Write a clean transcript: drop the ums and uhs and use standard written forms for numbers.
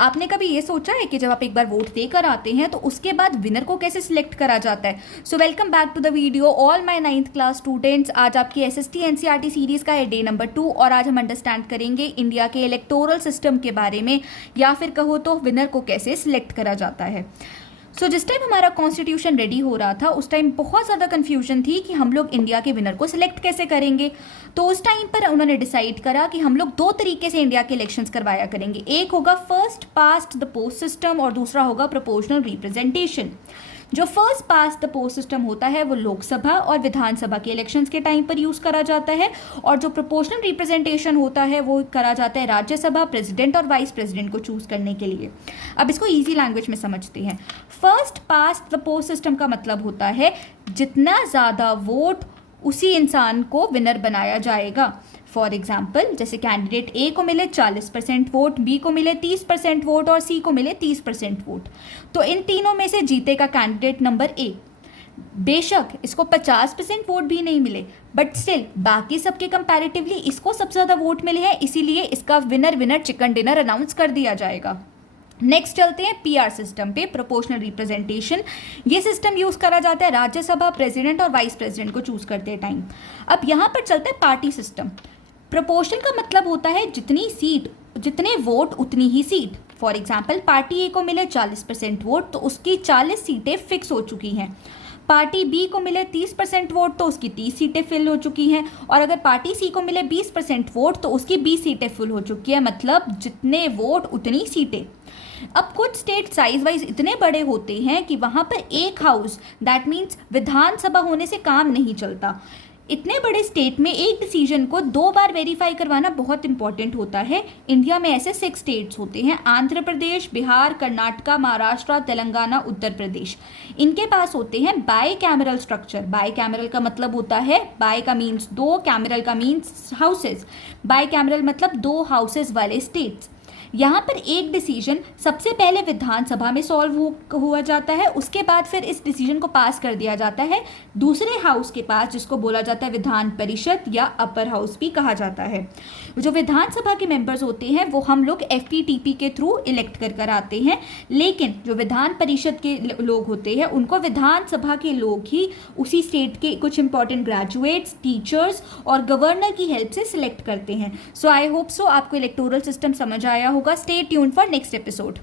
आपने कभी ये सोचा है कि जब आप एक बार वोट देकर आते हैं तो उसके बाद विनर को कैसे सिलेक्ट करा जाता है? So welcome back to the video all my 9th class students. आज आपकी एसएसटी एनसीईआरटी सीरीज़ का है डे नंबर 2 और आज हम अंडरस्टैंड करेंगे इंडिया के इलेक्टोरल सिस्टम के बारे में, या फिर कहो तो विनर को कैसे सिलेक्ट करा जाता है। जिस टाइम हमारा कॉन्स्टिट्यूशन रेडी हो रहा था उस टाइम बहुत ज़्यादा कन्फ्यूजन थी कि हम लोग इंडिया के विनर को सिलेक्ट कैसे करेंगे। तो उस टाइम पर उन्होंने डिसाइड करा कि हम लोग 2 तरीके से इंडिया के इलेक्शंस करवाया करेंगे। एक होगा first past the post system और दूसरा होगा प्रोपोर्शनल रिप्रेजेंटेशन। जो first past the post system होता है वो लोकसभा और विधानसभा के इलेक्शंस के टाइम पर यूज़ करा जाता है, और जो प्रोपोर्शनल रिप्रेजेंटेशन होता है वो करा जाता है राज्यसभा, प्रेसिडेंट और वाइस प्रेसिडेंट को चूज़ करने के लिए। अब इसको ईजी लैंग्वेज में समझते हैं। First past the post system का मतलब होता है जितना ज़्यादा वोट उसी इंसान को विनर बनाया जाएगा। फॉर एग्जाम्पल, जैसे कैंडिडेट ए को मिले 40% वोट, बी को मिले 30% वोट और सी को मिले 30% वोट, तो इन तीनों में से जीतेगा कैंडिडेट नंबर ए। बेशक इसको 50% वोट भी नहीं मिले, बट स्टिल बाकी सबके कंपैरेटिवली इसको सबसे ज़्यादा वोट मिले हैं, इसीलिए इसका विनर चिकन डिनर अनाउंस कर दिया जाएगा। नेक्स्ट चलते हैं पीआर सिस्टम पे, प्रोपोर्शनल रिप्रेजेंटेशन। ये सिस्टम यूज़ करा जाता है राज्यसभा, प्रेसिडेंट और वाइस प्रेसिडेंट को चूज़ करते टाइम। अब यहाँ पर चलता है पार्टी सिस्टम। प्रोपोर्शनल का मतलब होता है जितनी सीट, जितने वोट उतनी ही सीट। फॉर एग्जाम्पल, पार्टी ए को मिले 40% वोट तो उसकी 40 सीटें फिक्स हो चुकी हैं। पार्टी बी को मिले 30% वोट तो उसकी 30 सीटें फिल हो चुकी हैं, और अगर पार्टी सी को मिले 20% वोट तो उसकी 20 सीटें फिल हो चुकी है। मतलब जितने वोट उतनी सीटें। अब कुछ स्टेट साइज वाइज इतने बड़े होते हैं कि वहाँ पर एक हाउस, दैट मीन्स विधानसभा होने से काम नहीं चलता। इतने बड़े स्टेट में एक डिसीजन को 2 बार वेरीफाई करवाना बहुत इंपॉर्टेंट होता है। इंडिया में ऐसे 6 स्टेट्स होते हैं, आंध्र प्रदेश, बिहार, कर्नाटका, महाराष्ट्र, तेलंगाना, उत्तर प्रदेश। इनके पास होते हैं by cameral structure. By cameral का मतलब होता है, बाई का मीन्स 2, कैमरल का मीन्स हाउसेज। बाई कैमरल मतलब 2 हाउसेज वाले स्टेट्स। यहाँ पर एक डिसीजन सबसे पहले विधानसभा में सॉल्व हुआ जाता है, उसके बाद फिर इस डिसीजन को पास कर दिया जाता है दूसरे हाउस के पास, जिसको बोला जाता है विधान परिषद या अपर हाउस भी कहा जाता है। जो विधानसभा के मेंबर्स होते हैं वो हम लोग FPTP के थ्रू इलेक्ट कर आते हैं, लेकिन जो विधान परिषद के लोग होते हैं उनको विधानसभा के लोग ही उसी स्टेट के कुछ इंपॉर्टेंट ग्रेजुएट्स, टीचर्स और गवर्नर की हेल्प से सिलेक्ट करते हैं। सो आई होप सो आपको इलेक्टोरल सिस्टम समझ आया होगा। Stay tuned for next episode.